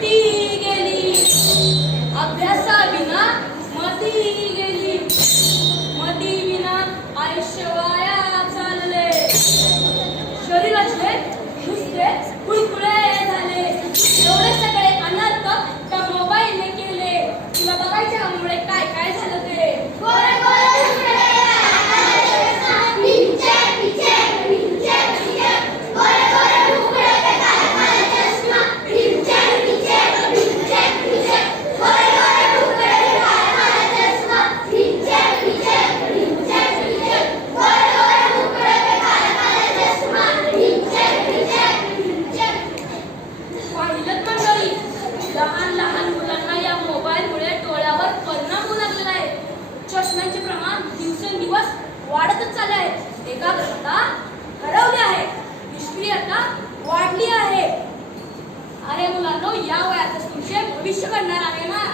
ti. वाढतच चालले आहेत. एकाग्रता हरवली आहे. निष्क्रियता वाढली आहे. अरे मुलांना या वयातच तुमचे भविष्य घडणार आहे ना?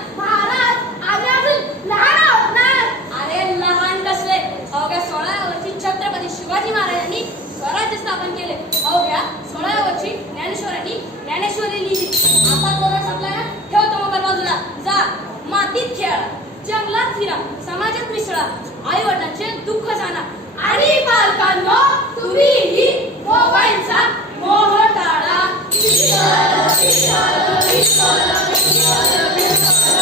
Vishwala, Vishwala, Vishwala, Vishwala.